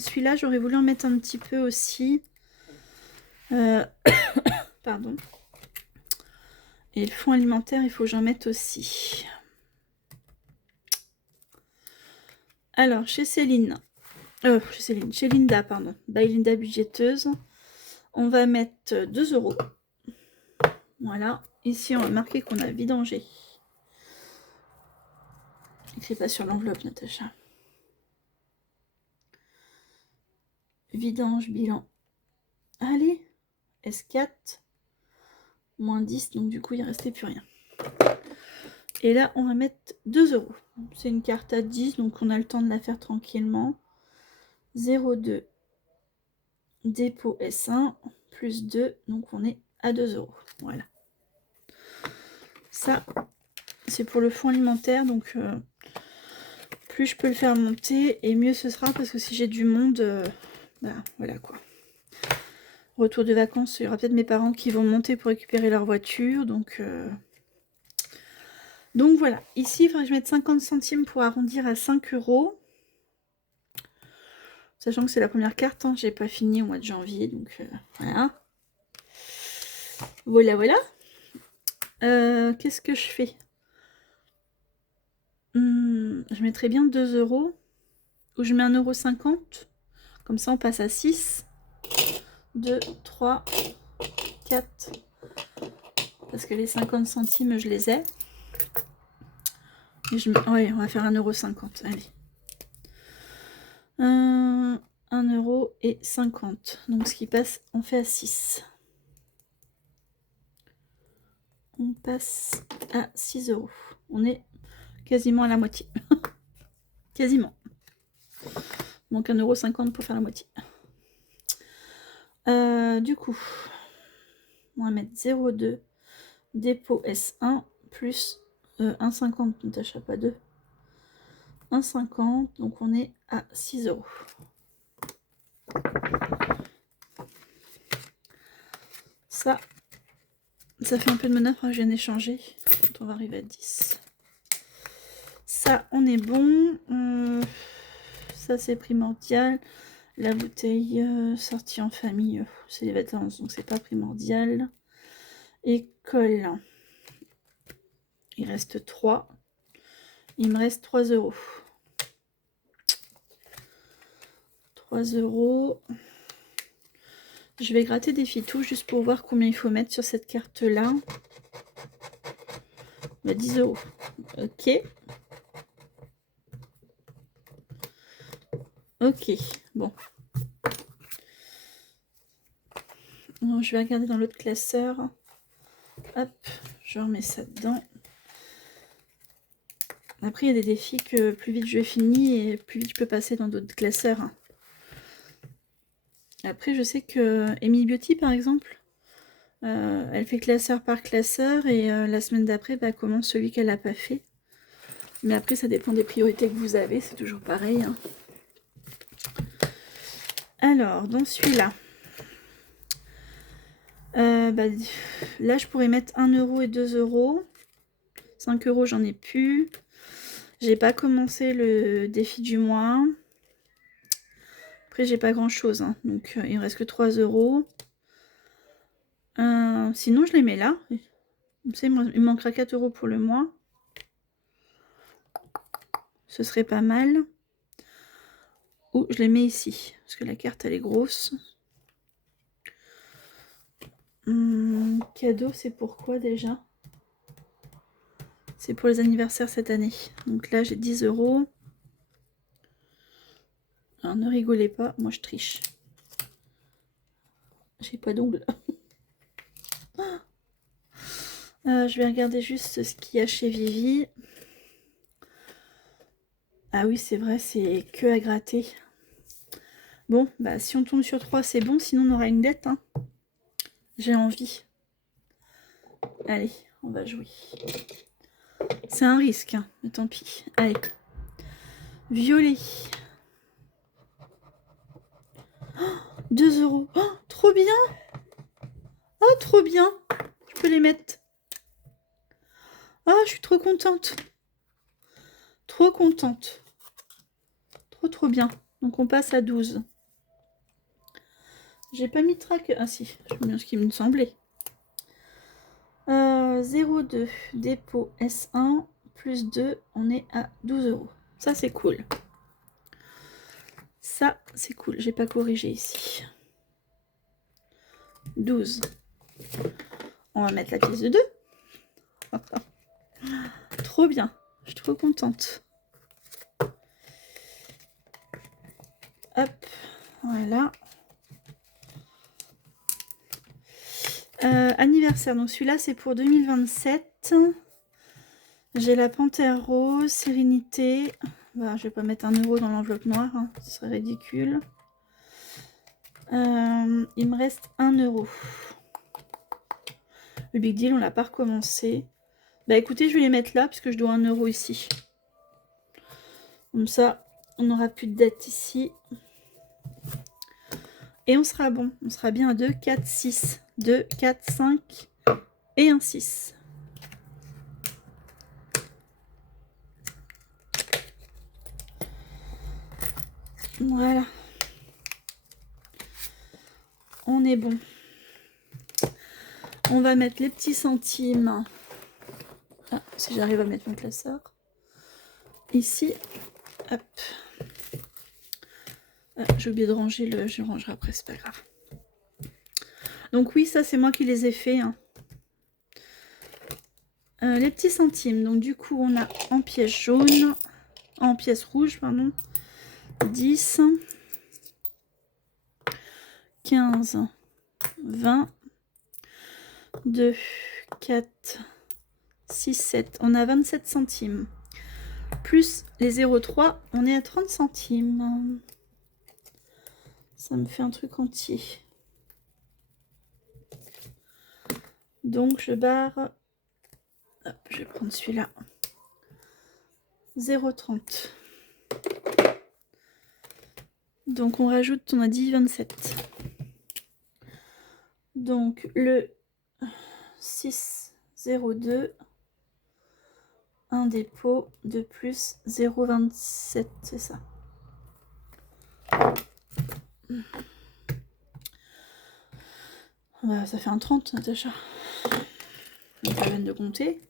Celui-là, j'aurais voulu en mettre un petit peu aussi. Pardon. Et le fonds alimentaire, il faut que j'en mette aussi. Alors, chez Linda, pardon. By Linda budgéteuse. On va mettre 2 €. Voilà. Ici, on va marquer qu'on a vidangé. Écris pas sur l'enveloppe, Natacha. Vidange, bilan. Allez. S4. Moins 10, donc du coup, il ne restait plus rien. Et là, on va mettre 2 €. C'est une carte à 10, donc on a le temps de la faire tranquillement. 0,2. Dépôt S1, plus 2, donc on est à 2 €. Voilà. Ça, c'est pour le fonds alimentaire, donc plus je peux le faire monter, et mieux ce sera, parce que si j'ai du monde, bah, voilà quoi. Retour de vacances, il y aura peut-être mes parents qui vont monter pour récupérer leur voiture, donc voilà. Ici, il faudrait que je mette 50 centimes pour arrondir à 5 €. Sachant que c'est la première carte, hein, j'ai pas fini au mois de janvier, donc voilà. Voilà. Qu'est-ce que je fais? Je mettrais bien 2 €. Ou je mets 1,50 €. Comme ça, on passe à 6. 2, 3, 4. Parce que les 50 centimes, je les ai. Et ouais, on va faire 1,50 €. Allez. 1,50 €. Donc, ce qui passe, on fait à 6. On passe à 6 €. On est quasiment à la moitié. Quasiment. Donc 1,50 € pour faire la moitié. Du coup, on va mettre 0,2. Dépôt S1 plus 1,50. Ne t'achète pas 2. 1,50. Donc on est à 6 €. Ça fait un peu de manœuvre, je viens d'échanger. Quand on va arriver à 10. Ça, on est bon. Ça, c'est primordial. La bouteille sortie en famille, c'est les vêtements, donc c'est pas primordial. École. Il reste 3. Il me reste 3 €. 3 €. Je vais gratter des fitous juste pour voir combien il faut mettre sur cette carte-là. 10 €. Ok. Ok, bon. Alors, je vais regarder dans l'autre classeur. Hop, je remets ça dedans. Après, il y a des défis que plus vite je finis et plus vite je peux passer dans d'autres classeurs. Après, je sais que Amy Beauty, par exemple, elle fait classeur par classeur et la semaine d'après, bah, commence celui qu'elle n'a pas fait. Mais après, ça dépend des priorités que vous avez, c'est toujours pareil. Alors, dans celui-là, bah, là, je pourrais mettre 1 € et 2 €. 5 €, j'en ai plus. J'ai pas commencé le défi du mois. Après, j'ai pas grand-chose, hein, donc il me reste que 3 €. Sinon, je les mets là. Comme ça, il me manquera 4 € pour le mois. Ce serait pas mal. Ou je les mets ici, parce que la carte, elle est grosse. Cadeau, c'est pourquoi déjà? C'est pour les anniversaires cette année. Donc là, j'ai 10 €. Alors, ne rigolez pas, moi je triche. J'ai pas d'ongles. Je vais regarder juste ce qu'il y a chez Vivi. Ah oui, c'est vrai, c'est que à gratter. Bon, bah si on tombe sur 3, c'est bon, sinon on aura une dette. Hein. J'ai envie. Allez, on va jouer. C'est un risque, hein, mais tant pis. Allez. Violet. Oh, 2 €. Oh, trop bien. Oh, trop bien. Je peux les mettre. Ah, je suis trop contente. Trop contente. Trop bien. Donc on passe à 12. J'ai pas mis track. Ah si, je mets bien ce qui me semblait. 0,2 dépôt S1 plus 2, on est à 12 €. Ça c'est cool. Ça c'est cool. J'ai pas corrigé ici. 12. On va mettre la pièce de 2. Trop bien. Je suis trop contente. Hop. Voilà. Anniversaire. Donc celui-là c'est pour 2027. J'ai la panthère rose, sérénité. Bah, je vais pas mettre 1 € dans l'enveloppe noire, hein, ce serait ridicule. Il me reste 1 €. Le Big Deal, on l'a pas recommencé. Bah écoutez, je vais les mettre là, puisque je dois 1 € ici. Comme ça, on n'aura plus de dette ici. Et on sera bon. On sera bien à 2, 4, 6. 2, 4, 5 et un 6. Voilà. On est bon. On va mettre les petits centimes. Ah, si j'arrive à mettre mon classeur. Ici. Hop. Ah, j'ai oublié de ranger le... Je le rangerai après, c'est pas grave. Donc oui, ça c'est moi qui les ai fait. Hein. Les petits centimes. Donc du coup, on a en pièce jaune, en pièce rouge, pardon. 10, 15, 20, 2, 4, 6, 7. On a 27 centimes. Plus les 0,3, on est à 30 centimes. Ça me fait un truc entier. Donc je barre. Hop, je vais prendre celui-là. 0,30. Donc on rajoute, on a dit 27. Donc le 6,02. Un dépôt de plus 0,27, c'est ça. Bah, ça fait un 30, Natacha. Pas la peine de compter.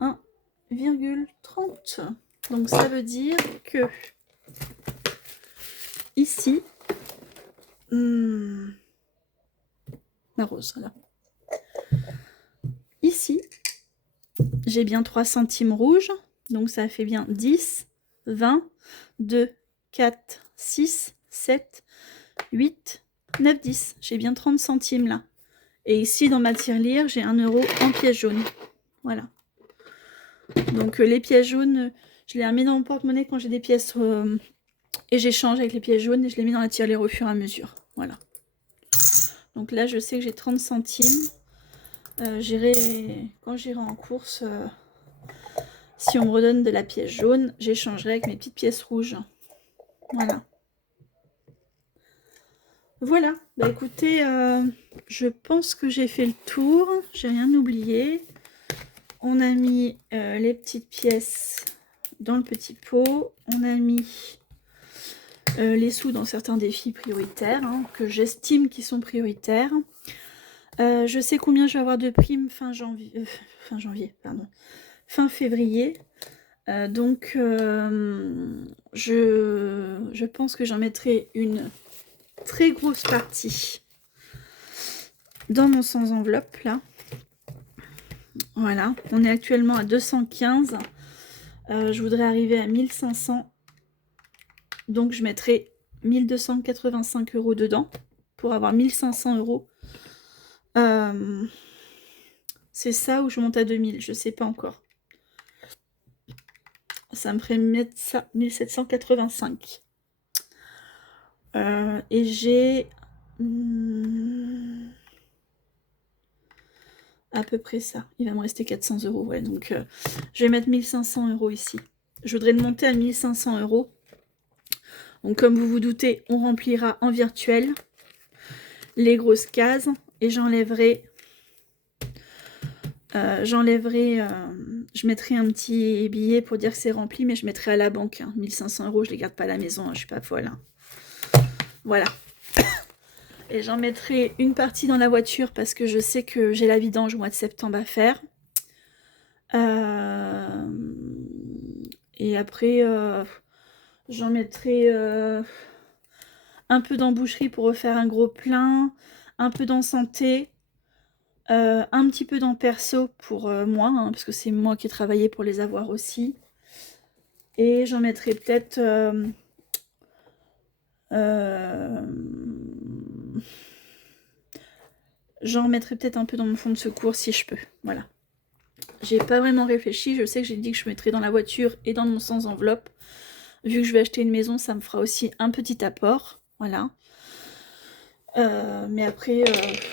1,30. Donc ça veut dire que ici, la rose, là. Ici, j'ai bien 3 centimes rouges. Donc ça fait bien 10, 20, 2, 4, 6, 7, 8, 9, 10. J'ai bien 30 centimes là. Et ici, dans ma tirelire, j'ai 1 € en pièces jaunes. Voilà. Donc les pièces jaunes, je les remets dans mon porte-monnaie quand j'ai des pièces et j'échange avec les pièces jaunes et je les mets dans la tirelire au fur et à mesure. Voilà. Donc là, je sais que j'ai 30 centimes. Quand j'irai en course, si on me redonne de la pièce jaune, j'échangerai avec mes petites pièces rouges. Voilà. Voilà, bah écoutez, je pense que j'ai fait le tour, j'ai rien oublié. On a mis les petites pièces dans le petit pot, on a mis les sous dans certains défis prioritaires, hein, que j'estime qui sont prioritaires. Je sais combien je vais avoir de primes fin janvier, pardon, fin février. Donc, je pense que j'en mettrai une très grosse partie dans mon sans enveloppe, là. Voilà, on est actuellement à 215. Je voudrais arriver à 1500. Donc, je mettrai 1285 € dedans pour avoir 1500 €. C'est ça ou je monte à 2000, je sais pas encore. Ça me ferait mettre ça, 1785. Et j'ai à peu près ça. Il va me rester 400 €. Ouais, donc je vais mettre 1500 € ici. Je voudrais le monter à 1500 €. Donc comme vous vous doutez, on remplira en virtuel les grosses cases et j'enlèverai, je mettrai un petit billet pour dire que c'est rempli, mais je mettrai à la banque. 1500 €, je les garde pas à la maison, je suis pas folle. Voilà. Et j'en mettrai une partie dans la voiture parce que je sais que j'ai la vidange au mois de septembre à faire. Et après, j'en mettrai un peu dans boucherie pour refaire un gros plein, un peu dans santé, un petit peu dans perso pour moi, hein, parce que c'est moi qui ai travaillé pour les avoir aussi. Et j'en mettrai peut-être... j'en mettrai peut-être un peu dans mon fonds de secours si je peux. Voilà. J'ai pas vraiment réfléchi. Je sais que j'ai dit que je mettrais dans la voiture et dans mon sans enveloppe. Vu que je vais acheter une maison, ça me fera aussi un petit apport. Voilà. Mais après,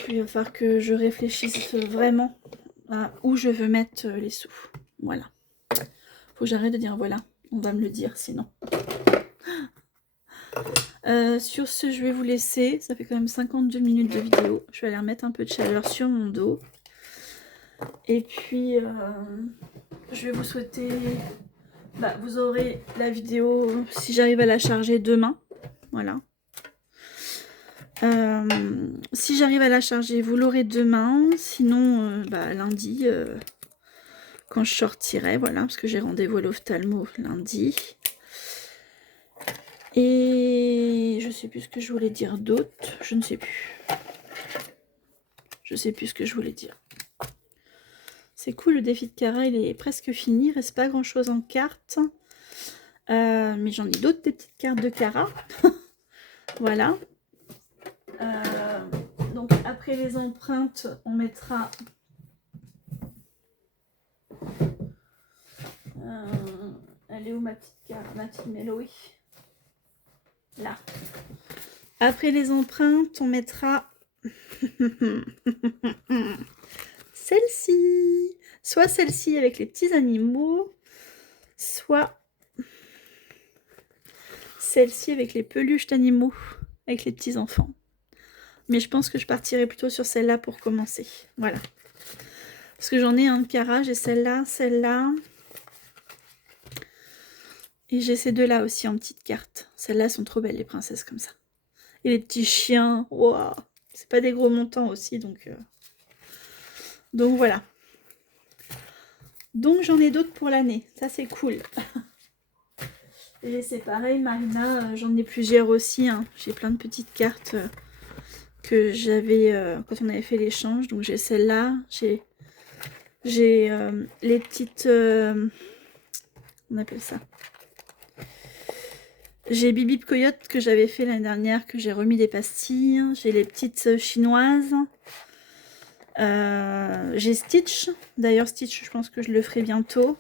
il va falloir que je réfléchisse vraiment à où je veux mettre les sous. Voilà. Faut que j'arrête de dire voilà. On va me le dire sinon. Sur ce, je vais vous laisser. Ça fait quand même 52 minutes de vidéo. Je vais aller remettre un peu de chaleur sur mon dos. Et puis, je vais vous souhaiter... Bah, vous aurez la vidéo, si j'arrive à la charger, demain. Voilà. Si j'arrive à la charger, vous l'aurez demain. Sinon, bah, lundi, quand je sortirai. Voilà, parce que j'ai rendez-vous à l'ophtalmo lundi. Et je sais plus ce que je voulais dire d'autre. Je ne sais plus. Je sais plus ce que je voulais dire. C'est cool, le défi de Cara, il est presque fini. Il reste pas grand-chose en cartes. Mais j'en ai d'autres, des petites cartes de Cara. Voilà. Donc après les empreintes, on mettra... elle est où ma petite carte, ma petite Méloï? Là. Après les empreintes, on mettra... celle-ci. Soit celle-ci avec les petits animaux, soit celle-ci avec les peluches d'animaux, avec les petits enfants. Mais je pense que je partirai plutôt sur celle-là pour commencer. Voilà. Parce que j'en ai un de Cara, j'ai celle-là, celle-là. Et j'ai ces deux-là aussi en petites cartes. Celles-là sont trop belles, les princesses, comme ça. Et les petits chiens, waouh. C'est pas des gros montants aussi, donc voilà. Donc j'en ai d'autres pour l'année, ça c'est cool. Et c'est pareil, Marina, j'en ai plusieurs aussi. Hein. J'ai plein de petites cartes que j'avais quand on avait fait l'échange. Donc j'ai celle-là, j'ai les petites... on appelle ça. J'ai Bibi Coyote que j'avais fait l'année dernière, que j'ai remis des pastilles. J'ai les petites chinoises. J'ai Stitch. D'ailleurs, Stitch, je pense que je le ferai bientôt.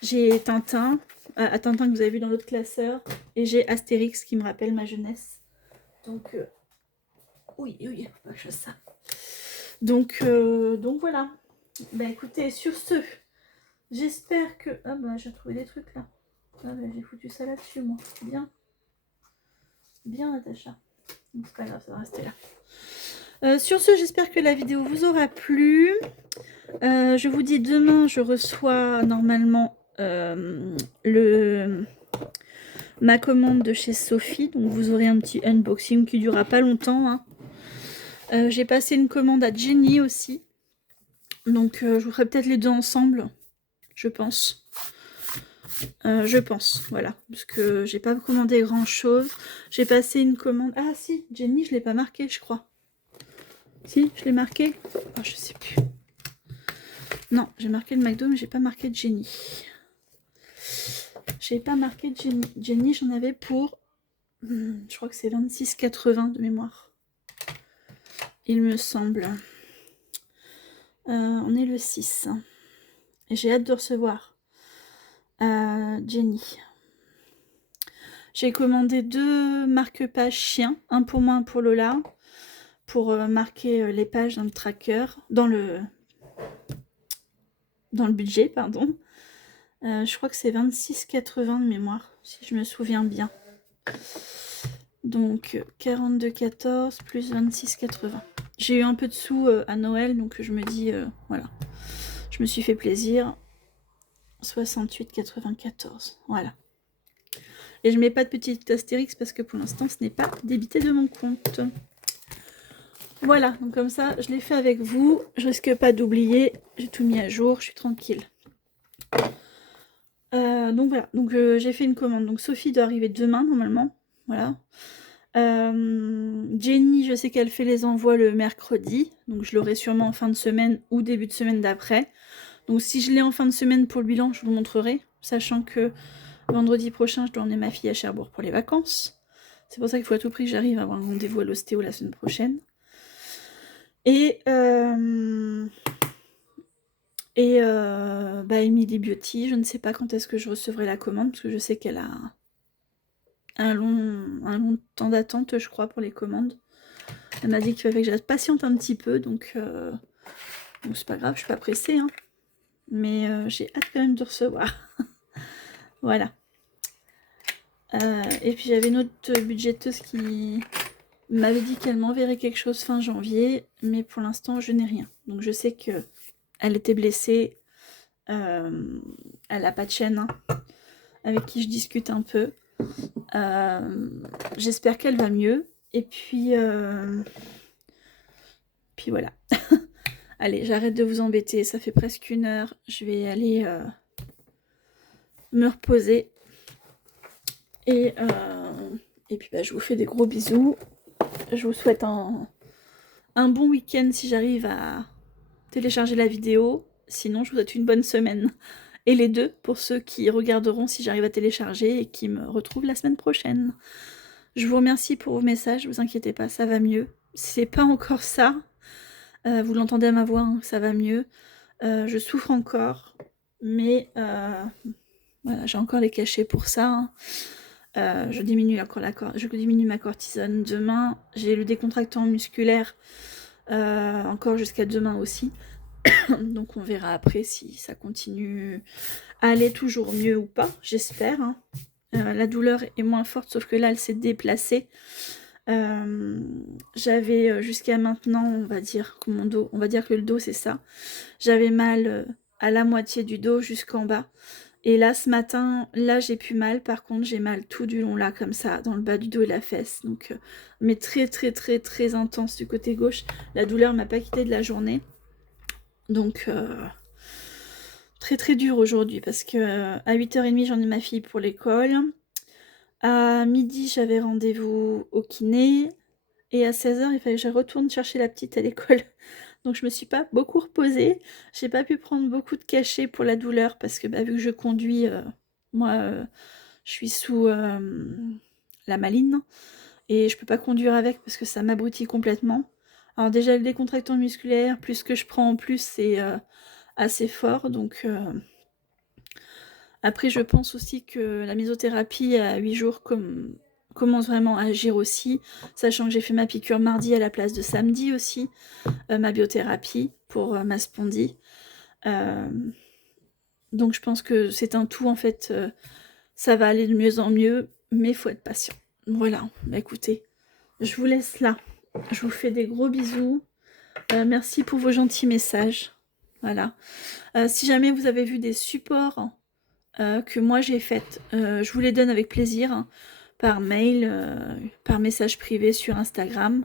J'ai Tintin. Tintin que vous avez vu dans l'autre classeur. Et j'ai Astérix qui me rappelle ma jeunesse. Donc, oui, faut pas que je fasse ça. Donc voilà. Ben écoutez, sur ce, j'espère que... Ah bah j'ai trouvé des trucs là. Ah bah j'ai foutu ça là-dessus moi. Bien. Bien Natacha. Donc c'est pas grave, ça va rester là. Sur ce, j'espère que la vidéo vous aura plu. Je vous dis demain, je reçois normalement ma commande de chez Sophie. Donc vous aurez un petit unboxing qui durera pas longtemps. Hein. J'ai passé une commande à Jenny aussi. Donc je vous ferai peut-être les deux ensemble, je pense. Voilà, parce que j'ai pas commandé grand chose. J'ai passé une commande. Ah si, Jenny, je l'ai pas marqué, je crois. Si, je l'ai marqué. Oh, je sais plus. Non, j'ai marqué le McDo, mais j'ai pas marqué Jenny. J'ai pas marqué Jenny. Jenny, j'en avais pour. Je crois que c'est 26,80 de mémoire. Il me semble. On est le 6. Et j'ai hâte de recevoir Jenny. J'ai commandé 2 marque-pages chiens, un pour moi, un pour Lola, pour marquer les pages dans le tracker, dans le budget, pardon. Je crois que c'est 26,80 de mémoire, si je me souviens bien. Donc 42,14 plus 26,80. J'ai eu un peu de sous à Noël, donc je me dis, voilà. Je me suis fait plaisir. 68,94. Voilà. Et je mets pas de petite astérix parce que pour l'instant, ce n'est pas débité de mon compte. Voilà, donc comme ça, je l'ai fait avec vous. Je risque pas d'oublier. J'ai tout mis à jour, je suis tranquille. Donc voilà, donc j'ai fait une commande. Donc Sophie doit arriver demain normalement. Voilà. Jenny, je sais qu'elle fait les envois le mercredi. Donc je l'aurai sûrement en fin de semaine ou début de semaine d'après. Donc si je l'ai en fin de semaine pour le bilan, je vous montrerai. Sachant que vendredi prochain, je dois emmener ma fille à Cherbourg pour les vacances. C'est pour ça qu'il faut à tout prix que j'arrive à avoir un rendez-vous à l'ostéo la semaine prochaine. Et Emily Beauty, je ne sais pas quand est-ce que je recevrai la commande, parce que je sais qu'elle a un long temps d'attente, je crois, pour les commandes. Elle m'a dit qu'il fallait que je patiente un petit peu, donc c'est pas grave, je suis pas pressée, hein. Mais j'ai hâte quand même de recevoir. Voilà. Et puis j'avais une autre budgéteuse qui m'avait dit qu'elle m'enverrait quelque chose fin janvier, mais pour l'instant je n'ai rien. Donc je sais que elle était blessée, elle n'a pas de chaîne, hein, avec qui je discute un peu. J'espère qu'elle va mieux. Et puis voilà. Allez, j'arrête de vous embêter, ça fait presque 1 heure. Je vais aller me reposer. Et puis je vous fais des gros bisous. Je vous souhaite un bon week-end si j'arrive à télécharger la vidéo. Sinon, je vous souhaite une bonne semaine. Et les deux, pour ceux qui regarderont si j'arrive à télécharger et qui me retrouvent la semaine prochaine. Je vous remercie pour vos messages, ne vous inquiétez pas, ça va mieux. C'est pas encore ça. Vous l'entendez à ma voix, hein, ça va mieux. Je souffre encore, mais voilà, j'ai encore les cachets pour ça. Hein. Je diminue ma cortisone demain. J'ai le décontractant musculaire encore jusqu'à demain aussi. Donc on verra après si ça continue à aller toujours mieux ou pas, j'espère. Hein. La douleur est moins forte, sauf que là, elle s'est déplacée. J'avais jusqu'à maintenant, on va dire que le dos, c'est ça. J'avais mal à la moitié du dos jusqu'en bas. Et là, ce matin, là, j'ai plus mal. Par contre, j'ai mal tout du long, là, comme ça, dans le bas du dos et la fesse. Donc, mais très, très, très, très intense du côté gauche. La douleur m'a pas quitté de la journée. Donc, très, très dur aujourd'hui parce que à 8h30, j'en ai ma fille pour l'école. À midi, j'avais rendez-vous au kiné. Et à 16h, il fallait que je retourne chercher la petite à l'école. Donc je me suis pas beaucoup reposée. J'ai pas pu prendre beaucoup de cachets pour la douleur parce que vu que je conduis, moi je suis sous la maline et je peux pas conduire avec parce que ça m'abrutit complètement. Alors déjà le décontractant musculaire, plus que je prends en plus, c'est assez fort. Donc après je pense aussi que la mésothérapie à 8 jours commence vraiment à agir aussi, sachant que j'ai fait ma piqûre mardi à la place de samedi aussi. Ma biothérapie pour ma spondie. Donc je pense que c'est un tout en fait, ça va aller de mieux en mieux, mais il faut être patient. Voilà, écoutez, Je vous laisse là. Je vous fais des gros bisous. Merci pour vos gentils messages. Voilà. Si jamais vous avez vu des supports que moi j'ai faits, je vous les donne avec plaisir, hein, par mail, par message privé sur Instagram.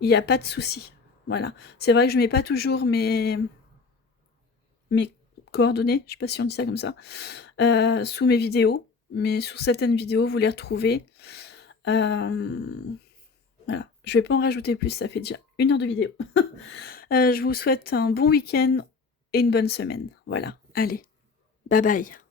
Il n'y a pas de souci. Voilà. C'est vrai que je mets pas toujours mes coordonnées, je sais pas si on dit ça comme ça, sous mes vidéos, mais sur certaines vidéos, vous les retrouvez. Voilà. Je vais pas en rajouter plus, ça fait déjà 1 heure de vidéo. Je vous souhaite un bon week-end et une bonne semaine. Voilà. Allez, bye bye.